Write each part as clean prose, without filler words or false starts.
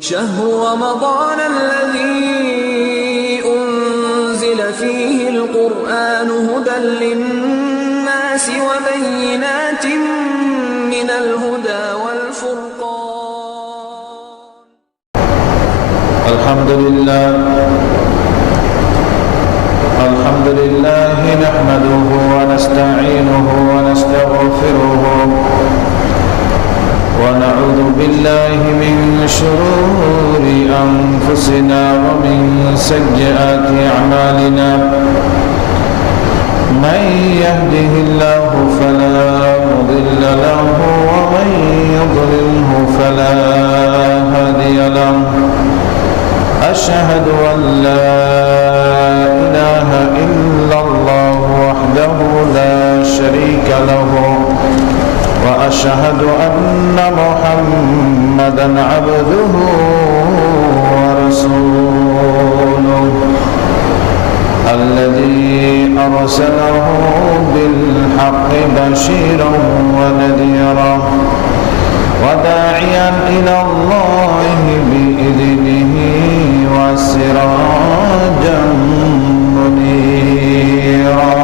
شهر رمضان الذي أنزل فيه القرآن هدى للناس وبينات من الهدى والفرقان. الحمد لله نحمده ونستعينه ونستغفره ونعوذ بالله من شرور أنفسنا ومن سيئات أعمالنا. من يهده الله فلا مضل له ومن يضلله فلا هادي له. أشهد أن لا إله إلا الله وحده لا شريك له وأشهد أن محمدًا عبده ورسوله الذي أرسله بالحق بشيرًا ونذيرًا وداعيًا إلى الله بإذنه وسراجًا منيرًا.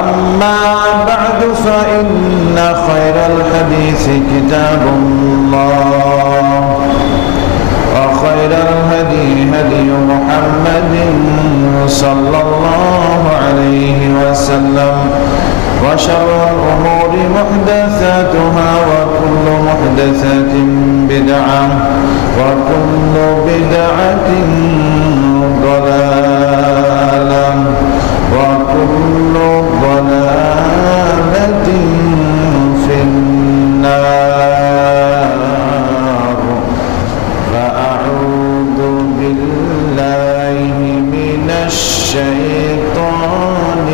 أما بعد فإن خير الحديث كتاب الله وخير الهدي هدي محمد صلى الله عليه وسلم وشر الأمور محدثاتها وكل محدثة بدعة وكل بدعة ضلالة وكل ضلالة في النار. فأعوذ بالله من الشيطان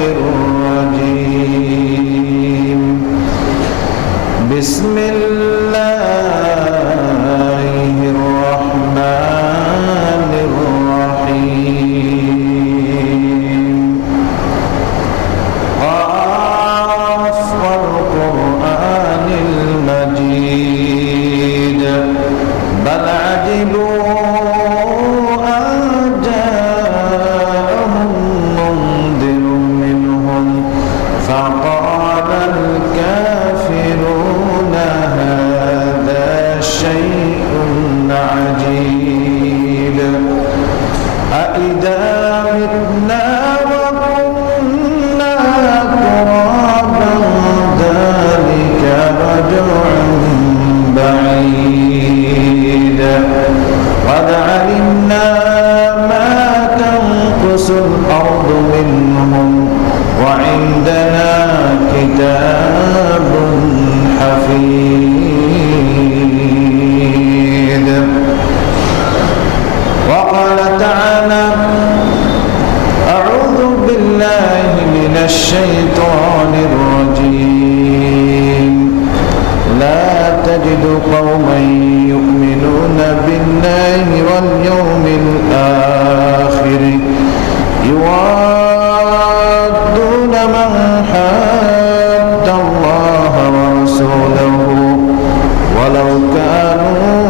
الرجيم. بسم الله الرحمن الرحيم. قاف والقرآن المجيد بل عجبوا أن جاءهم منذر منهم فقال الكافرون هذا شيء عجيب. أإذا متنا وكنا ترابا ذلك رجع بعيد. قد علمنا ما تنقص الأرض منهم وعندنا كتاب حفيظ. وقال تعالى: أعوذ بالله من الشيطان الرجيم. لا تجد قوما يؤمنون بالله واليوم الآخر يوادون من حاد الله ورسوله ولو كانوا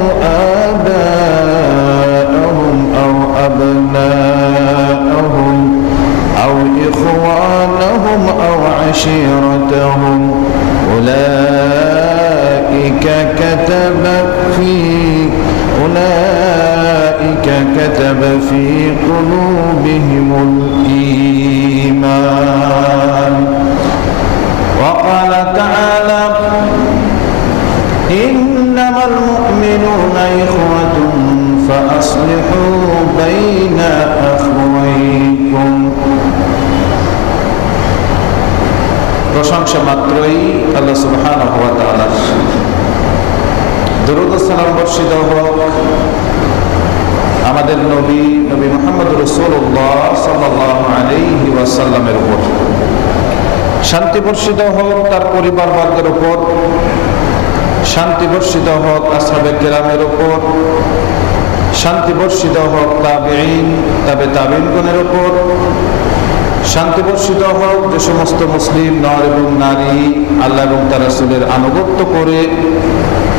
آباءهم أو أبناءهم أو إخوانهم أو عشيرتهم أولئك كتب في قلوبهم الإيمان. وقال تعالى: إنما المؤمنون إخوة فأصلحوا بين أخويكم. প্রশংসা মাত্রই আল্লাহ সুবহানাহু ওয়া তাআলার। দরুদ ও সালাম বর্ষিত হোক আমাদের নবী মুহাম্মদ রাসূলুল্লাহ সাল্লাল্লাহু আলাইহি ওয়াসাল্লামের উপর। শান্তি বর্ষিত হোক তার পরিবারবর্গের উপর, শান্তি বর্ষিত হোক আসহাবে কেরামের উপর, শান্তি বর্ষিত হোক তাবেঈন তাবেঈনগণের উপর, শান্তি বর্ষিত হোক যে সমস্ত মুসলিম নর এবং নারী আল্লাহ এবং তার রাসূলের আনুগত্য করে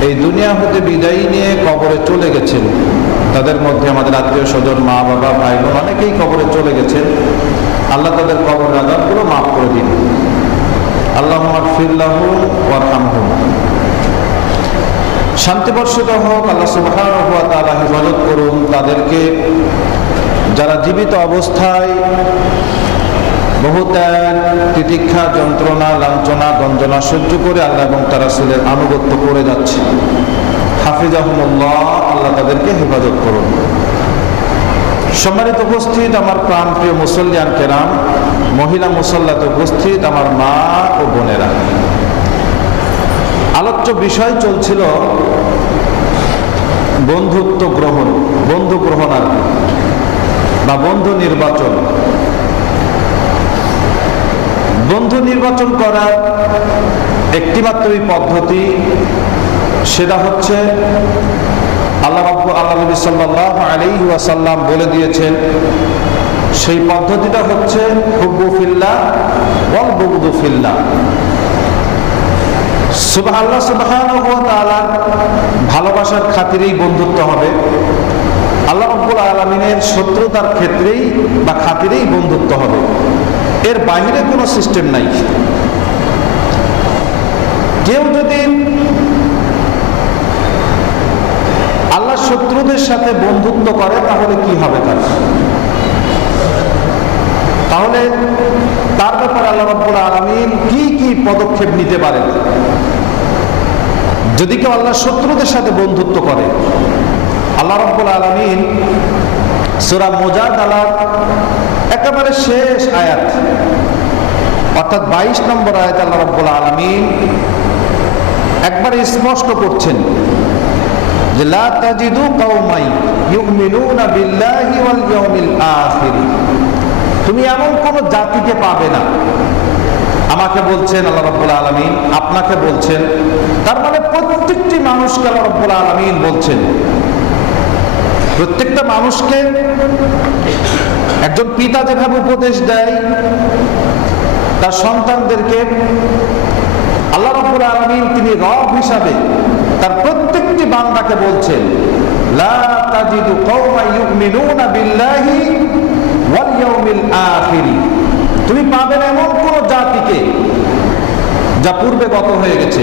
এই দুনিয়া হতে বিদায় নিয়ে কবরে চলে গেছেন। তাদের মধ্যে আমাদের আত্মীয় স্বজন, মা বাবা, ভাই বোন অনেকেই কবরে চলে গেছেন। আল্লাহ তাদের কবরের আযাবগুলো মাফ করে দিন। আল্লাহুম্মা গফির লাহুম ওয়ারহামহুম। শান্তি বর্ষিত হোক, আল্লাহ সুবহানাহু ওয়া তাআলা হেফাজত করুন তাদেরকে, যারা জীবিত অবস্থায় বহু ত্যাগ, তিতিক্ষা, যন্ত্রণা, লাঞ্ছনা, গঞ্জনা সহ্য করে আল্লাহ এবং তার রাসূলের আনুগত্য করে যাচ্ছে। হাফিজাহুমুল্লাহ, আল্লাহ তাদেরকে হেফাজত করুন। সম্মানিত উপস্থিত আমার প্রাণপ্রিয় মুসল্লিয়ান কেরাম, মহিলা মুসল্লাতে উপস্থিত আমার মা ও বোনেরা, আলোচ্য বিষয় চলছিল বন্ধুত্ব গ্রহণ, বন্ধু গ্রহণ আর কি, বা বন্ধু নির্বাচন। বন্ধু নির্বাচন করার একটিমাত্রই পদ্ধতি, সেটা হচ্ছে আল্লাহ নবী সাল্লাল্লাহু আলাইহি ওয়াসাল্লাম বলে দিয়েছেন। সেই পদ্ধতিটা হচ্ছে হুব্বু ফিল্লাহ ওয়াল বুগদু ফিল্লাহ। আল্লাহ সুবহানাহু ওয়া তাআলা ভালোবাসার খাতিরেই বন্ধুত্ব হবে, আল্লাহ রাব্বুল আলামিনের শত্রুতার ক্ষেত্রেই বা খাতিরেই বন্ধুত্ব হবে। এর বাইরে কোনো সিস্টেম নাই। কেউ যদি আল্লাহ শত্রুদের সাথে বন্ধুত্ব করে তাহলে কি হবে তার? তাহলে তার ব্যাপারে আল্লাহ রাব্বুল আলামিন কি কি পদক্ষেপ নিতে পারেন? যদি কেউ আল্লাহ শত্রুদের সাথে বন্ধুত্ব করে, আল্লাহ রাব্বুল আলামিন সূরা মুজাদালার একেবারে শেষ আয়াত অর্থাৎ 22 নম্বর আয়াতে আল্লাহ রাব্বুল আলামিন একবারে স্পষ্ট করছেন যে লা তাজিদু কওমাই ইউমিনুনা বিল্লাহি ওয়াল ইয়াউমিল আখির। তুমি এমন কোন জাতিকে পাবে না, আমাকে বলছেন আল্লাহ রাব্বুল আলামিন, আপনাকে বলছেন, তার মানে প্রত্যেকটি মানুষকে আল্লাহ রাব্বুল আলামিন বলছেন। প্রত্যেকটা মানুষকে একজন পিতা যেভাবে উপদেশ দেয় তার সন্তানদেরকে, আল্লাহ রাব্বুল আলামিন তিনি রব হিসাবে তার প্রত্যেকটি বান্দাকে বলছেন লা তাজিদু কওমান ইউমিনুনা বিল্লাহি ওয়াল ইয়াউমিল আখির। তুমি পাবে না এমন কোন জাতিকে যা পূর্বে গত হয়ে গেছে,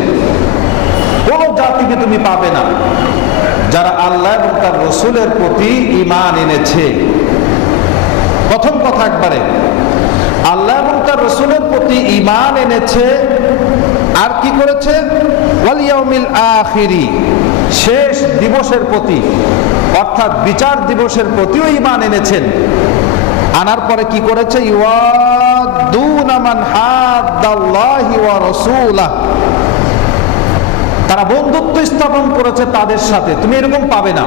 কোন জাতিকে তুমি পাবে না যারা আল্লাহ এবং তার রাসূলের প্রতি ঈমান এনেছে। প্রথম কথা একবারে আল্লাহ এবং তার রাসূলের প্রতি ঈমান এনেছে, আর কি করেছে? ওয়াল ইয়াউমিল আখির, শেষ দিবসের প্রতি অর্থাৎ বিচার দিবসের প্রতিও ঈমান এনেছেন। আনার পরে কি করেছে? ইউয়াদুনা মান হাদ্দাল্লাহি ওয়া রাসূলাহ, তারা বন্ধুত্ব স্থাপন করেছে তাদের সাথে। তুমি এরকম পাবে না,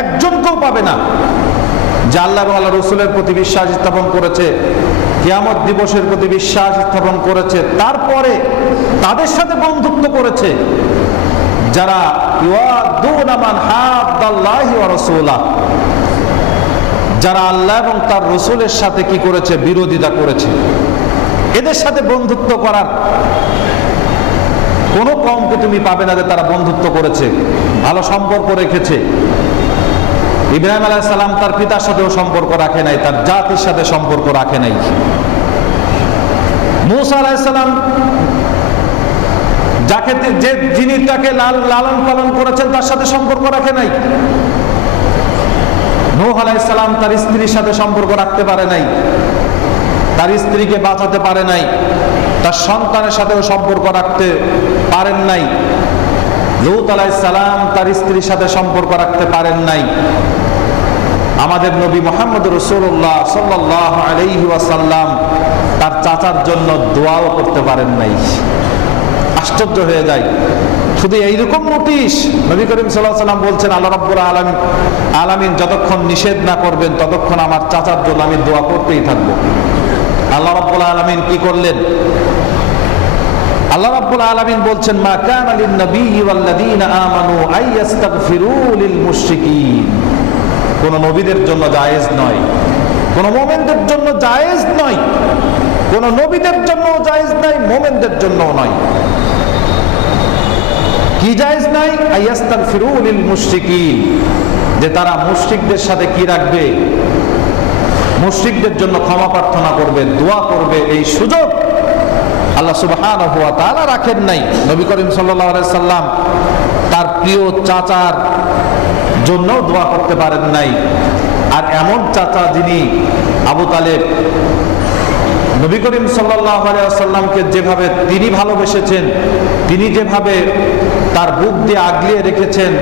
একজনকেও পাবে না যে আল্লাহ এবং আল্লাহ রাসূলের প্রতি বিশ্বাস স্থাপন করেছে, কিয়ামত দিবসের প্রতি বিশ্বাস স্থাপন করেছে, তারপরে তাদের সাথে বন্ধুত্ব করেছে যারা ইউয়াদুনা মান হাদ্দাল্লাহি ওয়া রাসূলাহ, যারা আল্লাহ এবং তার রাসূলের সাথে কি করেছে? বিরোধিতা করেছে। এদের সাথে বন্ধুত্ব করার কোনো কমকে তুমি পাবে না যে তারা বন্ধুত্ব করেছে, ভালো সম্পর্ক রেখেছে। ইব্রাহিম আলাইহিস সালাম তার পিতার সাথেও সম্পর্ক রাখে নাই, তার জাতির সাথে সম্পর্ক রাখে নাই। মূসা আলাইহিস সালাম যাকে যিনি তাকে লালন পালন করেছেন তার সাথে সম্পর্ক রাখে নাই। নূহ আলাইহিস সালাম তার স্ত্রীর সাথে সম্পর্ক রাখতে পারে নাই, তার স্ত্রীকে বাঁচাতে পারে নাই, তার সন্তানের সাথেও সম্পর্ক রাখতে পারেন নাই। লূত আলাইহিস সালাম তার স্ত্রীর সাথে সম্পর্ক রাখতে পারেন নাই। আমাদের নবী মুহাম্মদ রাসূলুল্লাহ সাল্লাল্লাহু আলাইহি ওয়াসাল্লাম তার চাচার জন্য দোয়াও করতে পারেন নাই। আশ্চর্য হয়ে যায়। শুধু এইরকম নোটিশ নবী করিম সাল্লাল্লাহু আলাইহি ওয়াসাল্লাম বলছেন আল্লাহ রাব্বুল আলামিন যতক্ষণ নিষেধ না করবেন ততক্ষণ আমার চাচার জন্য আমি দোয়া করতেই থাকবো। আল্লাহ রাব্বুল আলামিন কি করলেন? আল্লাহ রাব্বুল আলামিন বলছেন মা কানা লিন নাবিয়্যি ওয়াল্লাযীনা আমানু আইয়াস্তাগফিরু লিল মুশরিকিন। কোন নবীদের জন্য জায়েজ নয়, কোন মুমিনদের জন্য জায়েজ নয়, কোন নবীদের জন্য জায়েজ নয়, মুমিনদের জন্য নয়। কি জায়েজ নাই? আইয়াস্তাগফিরু লিল মুশরিকিন, যে তারা মুশরিকদের সাথে কি রাখবে, মুশরিকদের জন্য ক্ষমা প্রার্থনা করবে, দোয়া করবে। এই সুযোগ আল্লাহ সুবহানাহু ওয়া তাআলা রাখেন নাই। নবী করিম সাল্লাল্লাহু আলাইহি সাল্লাম তার প্রিয় চাচার জন্য দোয়া করতে পারেন নাই। আর এমন চাচা যিনি আবু তালেব, নবী করিম সাল্লাল্লাহু আলাইহি ওয়াসাল্লামকে যেভাবে তিনি ভালোবেসেছেন, তিনি যেভাবে তার বুক দিয়ে আগলিয়ে রেখেছেন,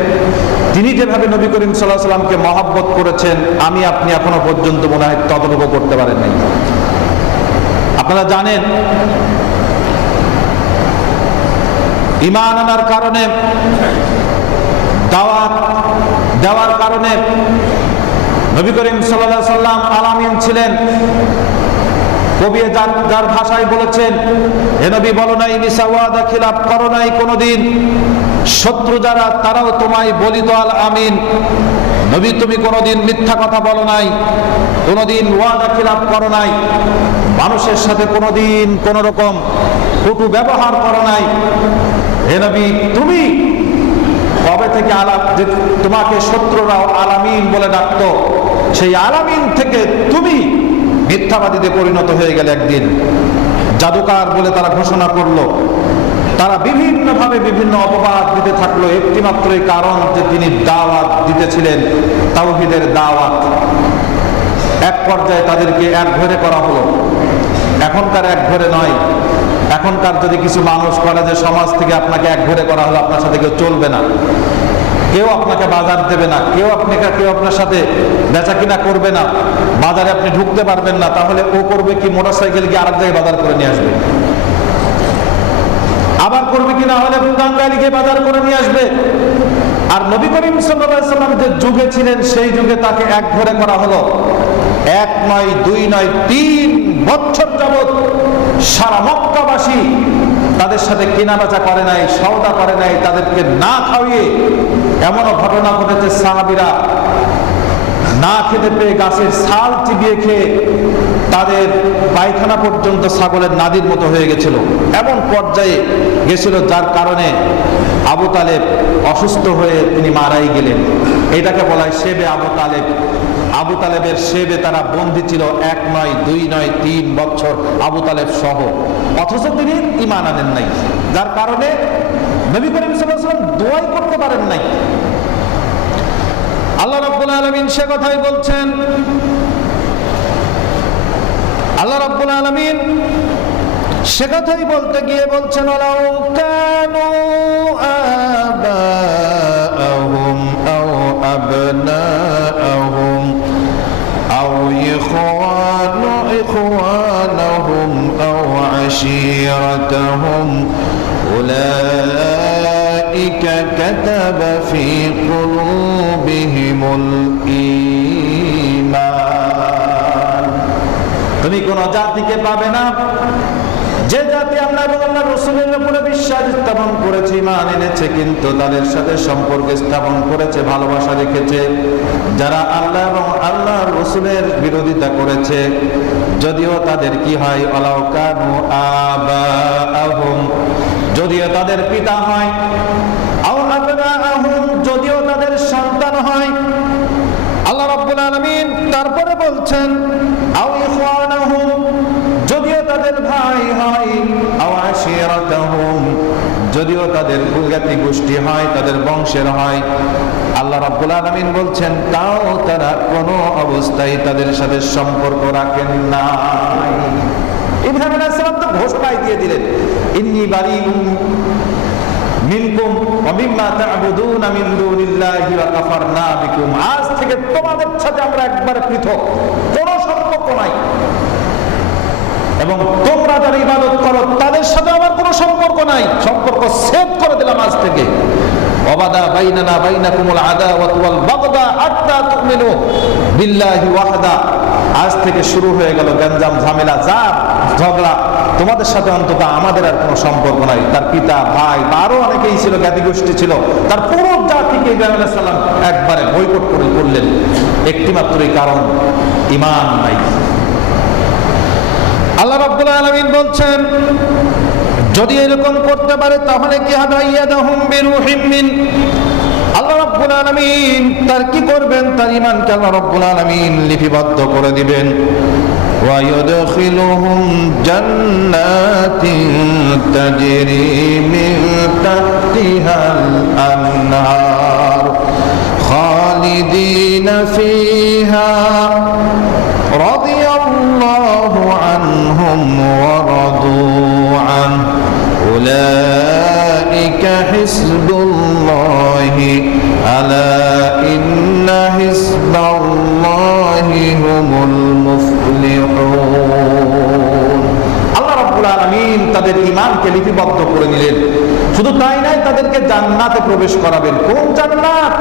তিনি যেভাবে নবী করিম সাল্লাল্লাহু আলাইহি ওয়াসাল্লামকে মহব্বত করেছেন, আমি আপনি এখনো পর্যন্ত মনে হয় ততটুকু করতে পারেন নাই। আপনারা জানেন, ঈমান আনার কারণে, দাওয়াত দেওয়ার কারণে নবী করিম সাল্লাল্লাহু আলাইহি ওয়াসাল্লাম আলামিন ছিলেন। কবি যার ভাষায় বলেছেন, হে নবী বলো নাই মিছা ওয়াদা খিলাফ করো নাই কোনোদিন, শত্রু যারা তারাও তোমায় বলিত আল আমিন। নবী তুমি কোনোদিন মিথ্যা কথা বলো নাই, কোনোদিন ওয়াদা খিলাফ করো নাই, মানুষের সাথে কোনোদিন কোন রকম কটু ব্যবহার করো নাই। হে নবী তুমি কবে থেকে তোমাকে শত্রুরাও আলামিন বলে ডাকতো, সেই আলামিন থেকে তুমি মিথ্যাবাদীতে পরিণত হয়ে গেলে একদিন। জাদুকার বলে তারা ঘোষণা করলো, তারা বিভিন্নভাবে বিভিন্ন অপবাদ দিতে থাকলো, একটি মাত্রই কারণ যে তিনি দাওয়াত দিতেছিলেন, তাওহীদের দাওয়াত। এক পর্যায়ে তাদেরকে একঘরে করা হলো। এখনকার একঘরে নয়, এখনকার যদি কিছু মানুষ করে যে সমাজ থেকে আপনাকে একঘরে করা হলো, আপনার সাথে কেউ চলবে না, কেউ আপনাকে বাজার দেবে না, কেউ আপনার সাথে বেচা কিনা করবে না, বাজারে আপনি ঢুকতে পারবেন না। তাহলে ও করবে কি, মোটরসাইকেল গিয়ে আরেক জায়গায় বাজার করে নিয়ে আসবে। আবার করবে কি, না হলে টাঙ্গাইলে গিয়ে বাজার করে নিয়ে আসবে। আর নবী করিম সাল্লাল্লাহু আলাইহি ওয়াসাল্লাম যে যুগে ছিলেন, সেই যুগে তাকে একঘরে করা হলো। এক নয়, দুই নয়, 3 বছর যাবত সারা মক্কাবাসী তাদের সাথে কেনাবেচা করে নাই, সওদা করে নাই, তাদেরকে না খাওয়িয়ে। এমনও ঘটনা ঘটেছে, সাহাবীরা না খেতে পেয়ে গাছের ছাল চিবিয়ে খেয়ে তাদের পায়খানা পর্যন্ত ছাগলের নাদির মতো হয়ে গেছিল। এমন পর্যায়ে গেছিল, যার কারণে আবু তালেব অসুস্থ হয়ে তিনি মারাই গেলেন। এটাকে বলা হয় শেবে আবু তালেব। আবু তালেবের শেবে তারা বন্দী ছিল 1 নয়, 2 নয়, 3 বছর, আবু তালেব সহ। অথচ তিনি ঈমান আনেন নাই, যার কারণে নবী করিম সাল্লাল্লাহু আলাইহি ওয়াসাল্লাম দোয়াই করতে পারেন নাই। আল্লাহ রাব্বুল আলামিন সে কথাই বলছেন, আল্লাহ রাব্বুল আলামিন সে কথাই বলতে গিয়ে বলছেন, ওয়ালাউ কানু আবাআহুম আও আবনাআহুম আও ইখওয়ানাহুম আও আশীরাতাহুম উলাইকা কাতাবা ফি কুলুবিহিমুল ঈমান। তুমি কোন জাতিকে পাবে না যে জাতি আল্লাহ এবং আল্লাহর রাসূলের উপরে বিশ্বাস স্থাপন করেছে, ঈমান এনেছে, কিন্তু তাদের সাথে সম্পর্ক স্থাপন করেছে, ভালোবাসা রেখেছে। যারা আল্লাহ এবং আল্লাহর রাসূলের বিরোধিতা করেছে, যদিও তাদের কি হয়, ওয়ালাউ কানু আবাআহুম, যদিও তাদের পিতা হয়, আও আবনাআহুম, যদিও তাদের সন্তান হয়। আল্লাহ রাব্বুল আলামিন তারপরে বলছেন, আও ইখওয়ানাহুম, যদিও তাদের ভাই হয়, আও আশীরাতাহুম, যদিও তাদের কুলজাতি গোষ্ঠী হয়, তাদের বংশের হয়। আল্লাহ রাব্বুল আলামিন বলছেন, তাও তারা কোনো অবস্থায় তাদের সাথে সম্পর্ক রাখেন না। ইব্রাহিম আলাইহিস সালাম তো ঘোষণাই দিয়ে দিলেন, ইন্নী বারিউম মিনকুম ওয়া মিম্মা তা'বুদুনা মিন দুনিল্লাহি ওয়া কাফারনা বিকুম। আজ থেকে তোমাদের সাথে আমরা একবারে পৃথক, কোনো সম্পর্ক নাই, এবং তোমরা যারা ইবাদত করো তাদের সাথে আমার কোনো সম্পর্ক নাই, সম্পর্ক ছেদ করে দিলাম আজ থেকে। ওয়াবাদা বাইনানা বাইনাকুমুল আদাওয়াতু ওয়াল বাগদা হাত্তা তুমিনু বিল্লাহি ওয়াহদা। আজ থেকে শুরু হয়ে গেল গঞ্জাম, ঝামেলা, ঝগড়া, তোমাদের সাথে অন্তত আমাদের আর কোনো সম্পর্ক নাই। তার পিতা, ভাই, আরো অনেকেই ছিল, জ্ঞাতি গোষ্ঠী ছিল, তার পুরো জাতিকে ইব্রাহিম আলাইহিস সালাম একবারে বয়কট করে করলেন। একটি মাত্রই কারণ, ঈমান নাই। আল্লাহ রাব্বুল আলামিন বলছেন, যদি এরকম করতে পারে তাহলে কি হবে? আইয়াদাহুম বিরূহিম মিন, আল্লাহ রাব্বুল আলামিন তার কি করবেন? তার ঈমানকে আল্লাহ রাব্বুল আলামিন লিপিবদ্ধ করে দিবেন। ওয়া ইউদখিলুহুম জান্নাতিন তাজরি মিন তাহতিহাল আনহার খালিদিনা ফিহা রাদিয়াল্লাহু আনহুম ওয়া রাদু আনহু উলাইকা হিজবুল্লাহি আলা ইন্না হিজবাল্লাহি হুমুল মুফলিহুন। আল্লাহ রাব্বুল আলামিন তাদের ঈমানকে লিপিবদ্ধ করে নিলেন। শুধু তাই নয়, তাদেরকে জান্নাতে প্রবেশ করাবেন। কোন জান্নাত?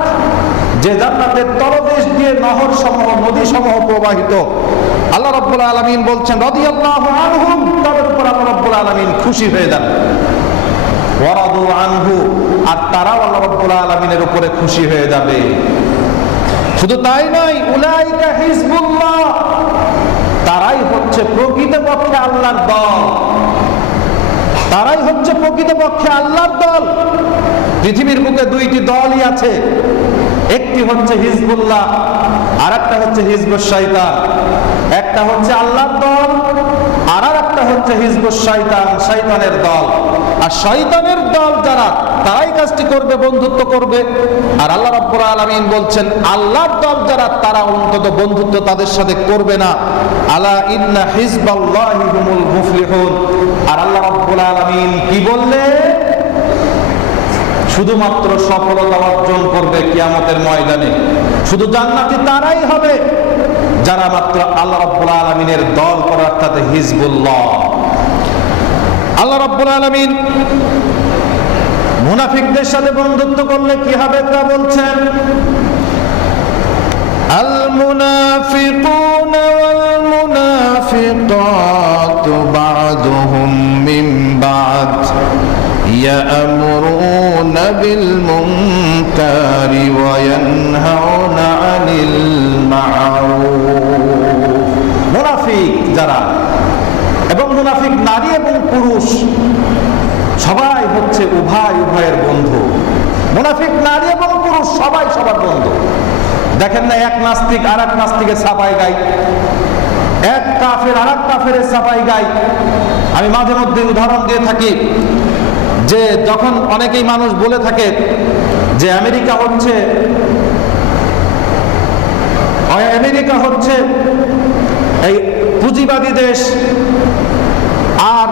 যে জান্নাতের তলদেশ দিয়ে নহর সমূহ, নদী সমূহ প্রবাহিত। আল্লাহ রাব্বুল আলামিন বলছেন রাদিয়াল্লাহু আনহুম, তাদের উপর আল্লাহ রাব্বুল আলামিন খুশি হয়ে যান। ওয়া রাদু আনহু, আর তারাও আল্লাহ রাব্বুল আলামিনের উপরে খুশি হয়ে যাবে। শুধু তাই নয়, উলাইকা হিজবুল্লাহ, তারাই হচ্ছে প্রকৃতপক্ষে আল্লাহর দল। তারাই হচ্ছে প্রকৃতপক্ষে আল্লাহর দল। পৃথিবীর বুকে দুইটি দলই আছে, একটি হচ্ছে হিজবুল্লাহ আর একটা হচ্ছে হিজবুশ শয়তান। একটা হচ্ছে আল্লাহর দল আর একটা হচ্ছে হিজবুশ শয়তান, শয়তানের দল। আর শয়তানের দল যারা, তারাই কাজটি করবে, বন্ধুত্ব করবে। আর আল্লাহ রাব্বুল আলামিন বলছেন আল্লাহর দল যারা, তারা অন্তত বন্ধুত্ব তাদের সাথে করবে না। আলা ইন্না হিজবাল্লাহি হুমুল মুফলিহুন। আর আল্লাহ রাব্বুল আলামিন কি বললেন? শুধুমাত্র সফলতা অর্জন করবে কিয়ামতের ময়দানে। শুধু জান্নাতি তারাই হবে যারা মাত্র আল্লাহ রাব্বুল আলামিনের দল করে, অর্থাৎ হিজবুল্লাহ। আল্লাহ রাব্বুল আলামিন মুনাফিকদের সাথে বন্ধুত্ব করলে কি হবে তা বলছেন। আল মুনাফিকুনা ওয়াল মুনাফিকাতু বা'দুহুম মিন বা'দ يأمرون بالمنكر وينهون عن المعروف। মুনাফিক যারা, এবং মুনাফিক নারী এবং পুরুষ সবাই হচ্ছে উভয়ের বন্ধু। মুনাফিক নারী এবং পুরুষ সবাই সবার বন্ধু। দেখেন না, এক নাস্তিক আর এক নাস্তিকের সাফাই গায়, এক কাফের আর এক কাফেরের সাফাই গায়। আমি মাঝে মধ্যে উদাহরণ দিয়ে থাকি যে যখন অনেকেই মানুষ বলে থাকে যে আমেরিকা হচ্ছে এই পুঁজিবাদী দেশ, আর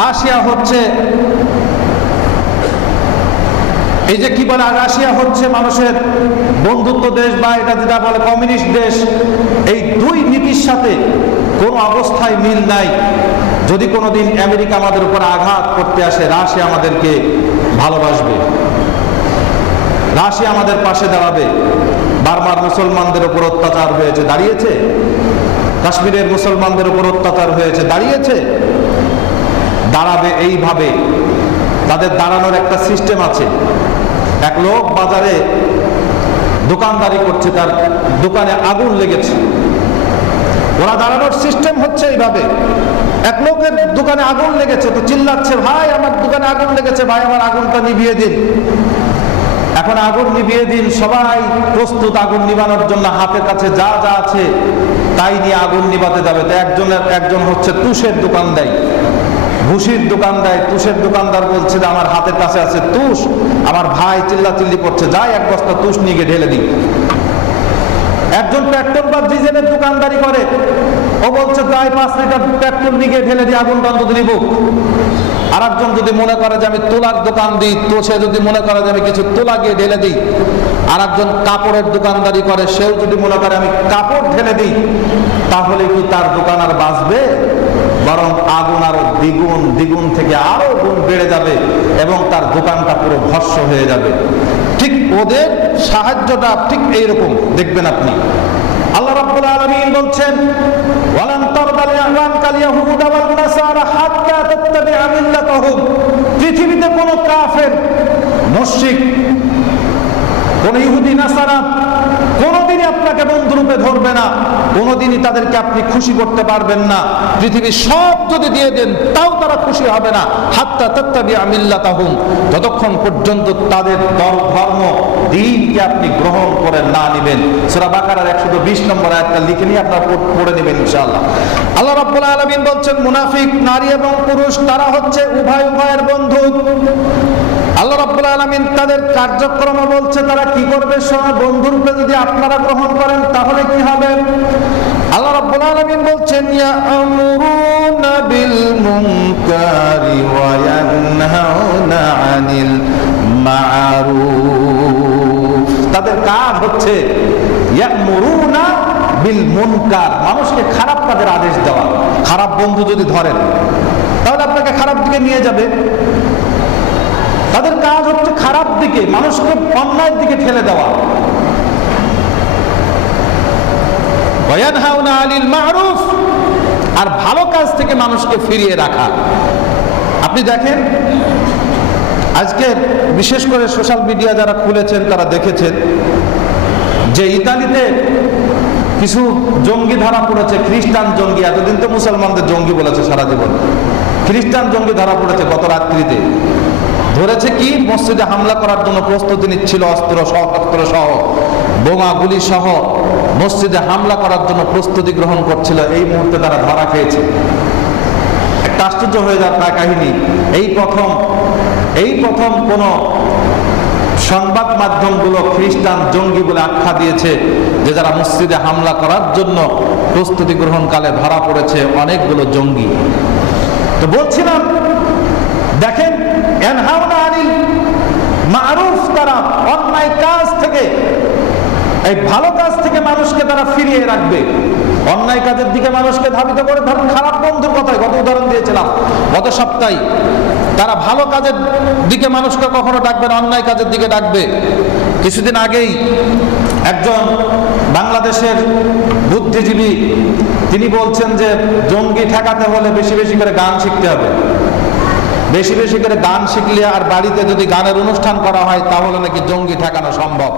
রাশিয়া হচ্ছে এই যে কি বলে, রাশিয়া হচ্ছে মানুষের বন্ধুত্ব দেশ, বা এটা যেটা বলে কমিউনিস্ট দেশ। এই দুই নীতির সাথে কোনো অবস্থায় মিল নাই। যদি কোনোদিন আমেরিকা আমাদের উপর আঘাত করতে আসে, রাশিয়া আমাদেরকে ভালোবাসবে, রাশিয়া আমাদের পাশে দাঁড়াবে। বারবার মুসলমানদের উপর অত্যাচার হয়েছে, দাঁড়িয়েছে। কাশ্মীরের মুসলমানদের উপর অত্যাচার হয়েছে, দাঁড়িয়েছে। দাঁড়াবে এইভাবে। তাদের দাঁড়ানোর একটা সিস্টেম আছে। এক লোক বাজারে দোকানদারি করছে, তার দোকানে আগুন লেগেছে। ওরা দাঁড়ানোর সিস্টেম হচ্ছে এইভাবে। এক লোকের দোকানে আগুন লেগেছে, তো চিল্লাচ্ছে, ভাই আমার দোকানে আগুন লেগেছে, ভাই আমার আগুনটা নিভিয়ে দিন। এখন আগুন নিভিয়ে দিন, সবাই প্রস্তুত আগুন নিভানোর জন্য, হাতের কাছে যা যা আছে তাই নিয়ে আগুন নিভাতে যাবে। তো একজন হচ্ছে তুষের দোকান দেয়, ভুসির দোকান দেয়। তুষের দোকানদার বলছে যে আমার হাতের কাছে আছে তুষ, আমার ভাই চিল্লাচিল্লি করছে, যাই এক বস্তা তুষ নিয়ে গিয়ে ঢেলে দিই। একজন পেট্রোল বা ডিজেলের দোকানদারি করে, ও বলছে তাই 5 লিটার পেট্রোল নিয়ে ঢেলে দিয়ে আগুন বন্ধ নিব। আর একজন যদি মনে করে যে আমি তোলার দোকান দিই, তো সে যদি মনে করে যে আমি কিছু তোলা গিয়ে ঢেলে দিই। আর একজন কাপড়ের দোকানদারি করে, সেও যদি মনে করে আমি কাপড় ঢেলে দিই, তাহলে কি তার দোকান আর বাঁচবে? বরং আগুন আরো দ্বিগুণ থেকে আরো গুণ বেড়ে যাবে এবং তার দোকানটা পুরো ভস্ম হয়ে যাবে। ঠিক ওদের সাহায্যটা ঠিক এইরকম দেখবেন আপনি। আল্লাহ রাব্বুল আলামিন বলছেন, ওয়ালান তারদাল ইয়াহওয়ানকাল ইয়াহুদা ওয়ান নাসারা হাত্তা তাত্তাবি'a মিল্লাতাহুম। পৃথিবীতে কোন কাফের, মুশরিক, কোন ইহুদি নাসারা কোনদিন কোনোদিনই আপনাকে বন্ধুরূপে ধরবে না, কোনোদিনই তাদেরকে আপনি খুশি করতে পারবেন না। পৃথিবীর সব যদি দিয়ে দেন তাও তারা খুশি হবে না, হাত্তা তাত্তাবিআ মিল্লাতাহুম, যতক্ষণ পর্যন্ত তাদের ধর্ম দ্বীনকে আপনি গ্রহণ করে না নেবেন। সূরা বাকারার 120 নম্বর আয়াতটা লিখে নিয়ে আপনারা পড়ে নেবেন ইনশাআল্লাহ। আল্লাহ রাব্বুল আলামিন বলছেন মুনাফিক নারী এবং পুরুষ তারা হচ্ছে উভয়ের বন্ধু। আল্লাহ রাব্বুল আলামিন তাদের কার্যক্রম বলছে তারা কি করবে, বন্ধুরূপে যদি আপনারা গ্রহণ করেন তাহলে কি হবে। আল্লাহ রাব্বুল আলামিন বলছেন ইয়া'মুরুনা বিল মুনকারি ওয়া ইয়ানহাউনা আনিল মা'রুফ, তাদের কাজ হচ্ছে ইয়া'মুরুনা বিল মুনকার, মানুষকে খারাপ কাজের আদেশ দেওয়া। খারাপ বন্ধু যদি ধরেন তাহলে আপনাকে খারাপ দিকে নিয়ে যাবে। তাদের কাজ হচ্ছে খারাপ দিকে, মানুষকে অন্যায়ের দিকে ঠেলে দেওয়া। ওয়ায়ানহাউনা আনিল মা'রুফ, আর ভালো কাজ থেকে মানুষকে ফিরিয়ে রাখা। আপনি দেখেন আজকে বিশেষ করে সোশ্যাল মিডিয়া যারা খুলেছেন তারা দেখেছেন যে ইতালিতে কিছু জঙ্গি ধরা পড়েছে, খ্রিস্টান জঙ্গি। এতদিন তো মুসলমানদের জঙ্গি বলেছে সারা জীবন, খ্রিস্টান জঙ্গি ধরা পড়েছে গত রাত্রিতে। ধরেছে কি, মসজিদে হামলা করার জন্য প্রস্তুতি নিচ্ছিল, অস্ত্র সহ বোমা গুলি সহ মসজিদে হামলা করার জন্য প্রস্তুতি গ্রহণ করছিল। এই মুহূর্তে তারা ধরা খেয়েছে। একটা আশ্চর্য হয়ে যাওয়ার কাহিনী, এই প্রথম কোন সংবাদ মাধ্যমগুলো খ্রিস্টান জঙ্গি বলে আখ্যা দিয়েছে যে যারা মসজিদে হামলা করার জন্য প্রস্তুতি গ্রহণকালে ধরা পড়েছে অনেকগুলো জঙ্গি। তো বলছিলাম দেখেন ইয়ানহাউনা আনিল মা'রুফ, তারা অন্যায় কাজ থেকে, এই ভালো কাজ থেকে মানুষকে তারা ফিরিয়ে রাখবে। অন্যায় কাজের দিকে মানুষকে ধাবিত করে, ধরুন খারাপ বন্ধুর কথাই গত উদাহরণ দিয়েছিলাম গত সপ্তাহে। তারা ভালো কাজের দিকে মানুষকে কখনো ডাকবে না, অন্যায় কাজের দিকে ডাকবে। কিছুদিন আগেই একজন বাংলাদেশের বুদ্ধিজীবী তিনি বলছেন যে জঙ্গি ঠেকাতে হলে বেশি বেশি করে গান শিখতে হবে। বেশি বেশি করে গান শিখলে আর বাড়িতে যদি গানের অনুষ্ঠান করা হয় তাহলে নাকি জঙ্গি ঠেকানো সম্ভব।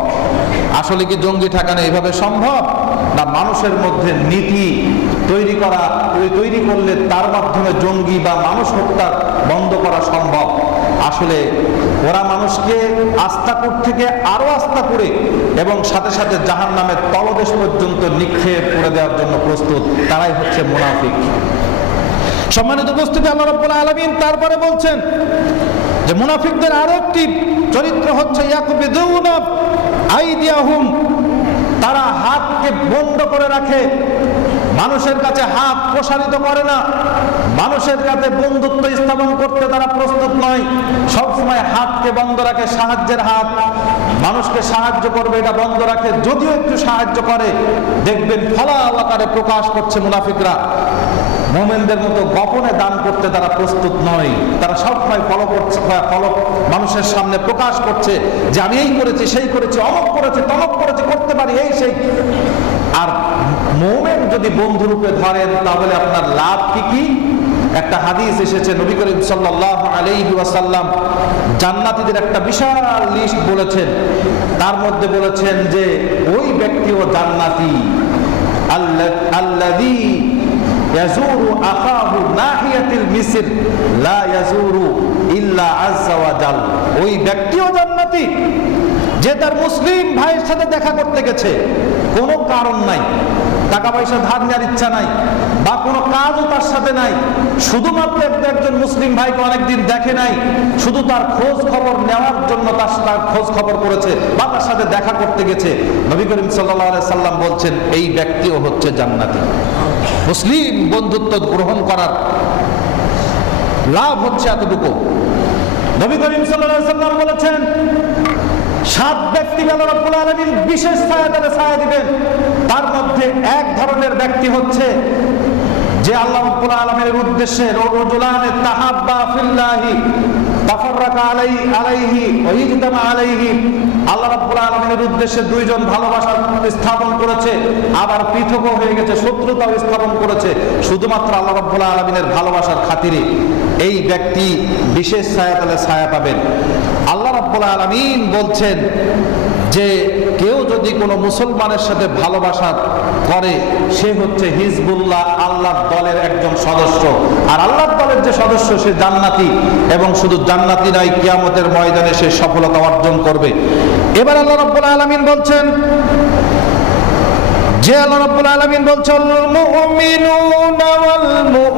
আসলে কি জঙ্গি ঠেকানো এইভাবে সম্ভব, না মানুষের মধ্যে নীতি তৈরি করলে তার মাধ্যমে জঙ্গি বা মানুষ হত্যা বন্ধ করা সম্ভব? আসলে ওরা মানুষকে আস্তাকুর থেকে আরো আস্তাকুরে এবং সাথে সাথে জাহান্নামের তলদেশ পর্যন্ত নিক্ষেপ করে দেওয়ার জন্য প্রস্তুত। তারাই হচ্ছে মুনাফিক। সম্মানিত উপস্থিতি, আল্লাহ রাব্বুল আলামিন তারপরে বলছেন যে মুনাফিকদের আরো একটি চরিত্র হচ্ছে ইয়াকবিদুনা আইদিয়াহুম, তারা হাতকে বন্ধ করে রাখে, মানুষের কাছে হাত প্রসারিত করে না, মানুষের কাছে বন্ধুত্ব স্থাপন করতে তারা প্রস্তুত নয়। সবসময় হাতকে বন্ধ রাখে, সাহায্যের হাত, মানুষকে সাহায্য করবে এটা বন্ধ রাখে। যদিও একটু সাহায্য করে দেখবেন ফলাও আকারে প্রকাশ করছে মুনাফিকরা। মুমিনদের মতো গোপনে দান করতে তারা প্রস্তুত নয়। তারা সবসময় মানুষের সামনে প্রকাশ করছে যে আমি এই করেছি, সেই করেছি, অমক করেছি, তমক করেছি, করতে পারি এই সেই। আর মুমিন যদি বন্ধুরূপে ধরেন তাহলে আপনার লাভ কি? একটা হাদিস এসেছে, নবী করিম সাল্লাল্লাহু আলাইহি ওয়াসাল্লাম জান্নাতীদের একটা বিশাল লিস্ট বলেছেন। তার মধ্যে বলেছেন যে ওই ব্যক্তিও জান্নাতি, আল্লাযী ইয়াজুরু আখাহু নাহিয়াতিল মিসর লা ইয়াজুরু ইল্লা আযজা ওয়া জাল। ওই ব্যক্তিও জান্নাতি যে তার মুসলিম ভাইয়ের সাথে দেখা করতে গেছে, কোনো কারণ নাই, টাকা পয়সা ধার নেওয়ার ইচ্ছা নাই বা কোনো কাজও তার সাথে নাই, শুধুমাত্র একজন মুসলিম ভাইকে অনেকদিন দেখে নাই, শুধু তার খোঁজ খবর নেওয়ার জন্য তার খোঁজ খবর করেছে বা তার সাথে দেখা করতে গেছে। নবী করিম সাল্লাল্লাহু আলাইহি সাল্লাম বলছেন এই ব্যক্তিও হচ্ছে জান্নাতি। মুসলিম বন্ধুত্ব গ্রহণ করার লাভ হচ্ছে এতটুকু। নবী করিম সাল্লাল্লাহু আলাইহি সাল্লাম বলেছেন 7 ব্যক্তি আল্লাহ রাব্বুল আলামিন বিশেষ ছায়া দিবেন। তার মধ্যে এক ধরনের ব্যক্তি হচ্ছে যে আল্লাহ রাব্বুল আলামিনের উদ্দেশ্যে রাজুলানে তাহাব্বা ফিল্লাহি তাফাররাকা আলাইহি ওয়া ইজতামা আলাইহি, আল্লাহ রাব্বুল আলামিনের উদ্দেশ্যে দুইজন ভালোবাসা স্থাপন করেছে, আবার পৃথকও হয়ে গেছে, শত্রুতাও স্থাপন করেছে, শুধুমাত্র আল্লাহ রাব্বুল আলামিনের ভালোবাসার খাতিরে। এই ব্যক্তি বিশেষ ছায়া পাবেন। আল্লাহ রাব্বুল আলামিন বলছেন যে কেউ যদি কোনো মুসলমানের সাথে ভালোবাসা করে সে হচ্ছে হিজবুল্লাহ, আল্লাহর দলের একজন সদস্য। আর আল্লাহর দলের যে সদস্য সে জান্নাতি, এবং শুধু জান্নাতি নয়, কিয়ামতের ময়দানে সে সফলতা অর্জন করবে। এবার আল্লাহ রাব্বুল আলামিন বলছেন, যে আল্লাহ রাব্বুল আলামিন বলছেন, মুমিনুনা ওয়াল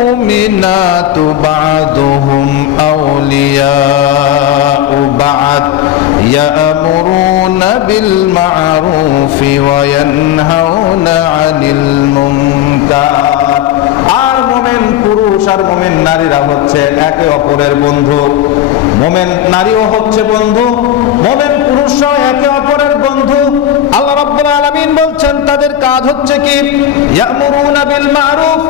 মুমিনাতু বা'দুহুম আউলিয়াউ বা'দ ইয়ামুরুনা বিল মা'রুফি ওয়া ইয়ানহাউনা আনিল মুনকার। আর মুমিন পুরুষ আর মুমিন নারীরা হচ্ছে একে অপরের বন্ধু। মুমিন নারীও হচ্ছে বন্ধু, মুমিন পুরুষও একে অপরের বন্ধু। আল্লাহ রাব্বুল আলামিন বলছেন তাদের কাজ হচ্ছে কি, ইয়ামুরুনা বিল মারুফ,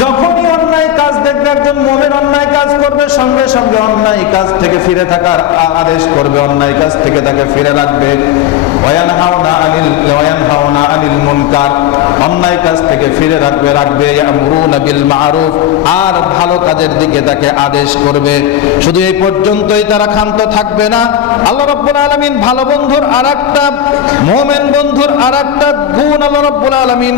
যখনই অন্যায় কাজ দেখবে একজন মুমিন অন্যায় কাজ করবে, সঙ্গে সঙ্গে অন্যায় কাজ থেকে ফিরে থাকার আদেশ করবে, অন্যায় কাজ থেকে তাকে ফিরে রাখবে। ওয়া ইয়ানহাউনা আনিল মুনকার, অন্যায় কাজ থেকে ফিরে রাখবে। ইয়ামুরুনা বিল মারুফ, আর ভালো কাজের দিকে তাকে আদেশ করবে। শুধু এই পর্যন্তই তারা ক্ষান্ত থাকবে না। আল্লাহ রাব্বুল আলামিন ভালো বন্ধুর আরেকটা, মুমিন বন্ধুর আরেকটা গুণ আল্লাহ রাব্বুল আলামিন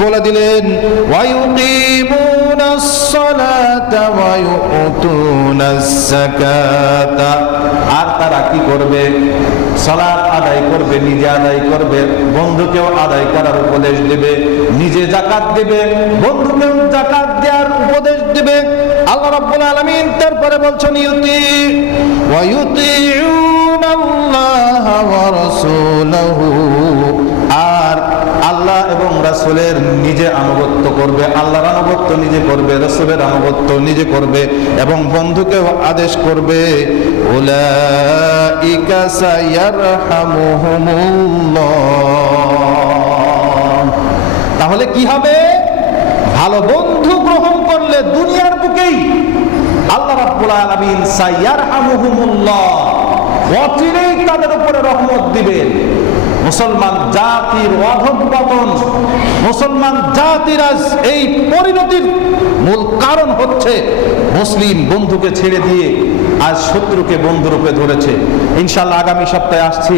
বলে দিলেন, ওয়া ইউকিমুনাস সালাতা ওয়া ইউতুনাস যাকাতা। আর তারা কি করবে? সালাত আদায় করবে, নিজে আদায় করবে, বন্ধুকেও আদায় করার উপদেশ দেবে, নিজে যাকাত দেবে, বন্ধুকেও যাকাত দেওয়ার উপদেশ দেবে। আল্লাহ রাব্বুল আলামিন তারপরে বলছেন, ইউতিউনাল্লাহ ওয়া রাসূলাহু, আর আল্লাহ এবং রাসূলের নিজে আনুগত্য করবে, আল্লাহর আনুগত্য নিজে করবে, রাসূলের আনুগত্য নিজে করবে, এবং বন্ধুকেও আদেশ করবে। উলাইকা সায়ারহামুহুমুল্লাহ। তাহলে কি হবে? ভালো বন্ধু গ্রহণ করলে দুনিয়ার বুকেই আল্লাহ রাব্বুল আলামিন সায়ারহামুহুমুল্লাহ, অচিরেই তাদের উপরে রহমত দিবেন। মুসলমান জাতির অধঃপতন, মুসলমান জাতির আজ এই পরিণতির মূল কারণ হচ্ছে মুসলিম বন্ধুকে ছেড়ে দিয়ে আজ শত্রুকে বন্ধুরূপে ধরেছে। ইনশাআল্লাহ আগামী সপ্তাহে আসছি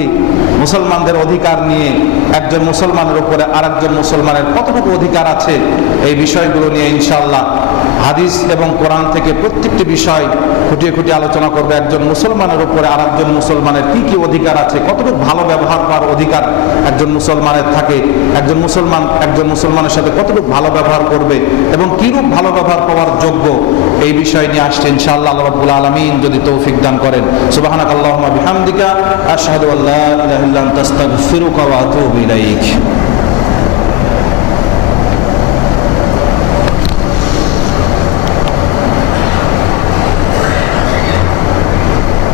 মুসলমানদের অধিকার নিয়ে। একজন মুসলমানের উপরে আরেকজন মুসলমানের কতটুকু অধিকার আছে এই বিষয়গুলো নিয়ে ইনশাআল্লাহ হাদিস এবং কোরআন থেকে প্রত্যেকটি বিষয় খুঁটিয়ে খুঁটিয়ে আলোচনা করবে। একজন মুসলমানের উপরে আরেকজন মুসলমানের কি কি অধিকার আছে, কতটুকু ভালো ব্যবহার করার অধিকার একজন মুসলমানের থাকে, একজন মুসলমান একজন মুসলমানের সাথে কতটুকু ভালো ব্যবহার করবে এবং কিরূপ ভালো ব্যবহার পাওয়ার যোগ্য, এই বিষয় নিয়ে আসছে ইনশাআল্লাহ। আল্লাহ রাব্বুল আলামিন যদি তৌফিক দান করেন। সুবহানাকাল্লাহুম্মা বিহামদিকা আশহাদু আল্লা ইলাহা ইল্লা আনতা আস্তাগফিরুকা ওয়া আতুবু ইলাইক।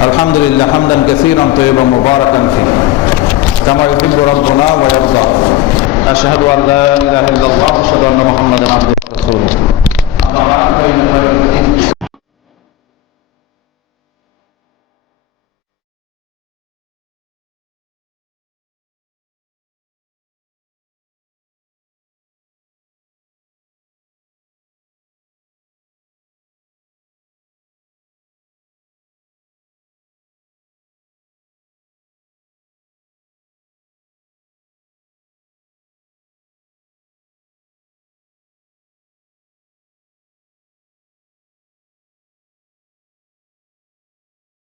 আলহামদুলিল্লাহ হামদান কাসীরান তাইয়িবান মুবারাকান ফীহি কামা ইউহিব্বু রাব্বুনা ওয়া ইয়ারদা। আশহাদু আল্লা ইলাহা ইল্লাল্লাহ ওয়া আশহাদু আন্না মুহাম্মাদান আবদুহু ওয়া রাসূলুহু।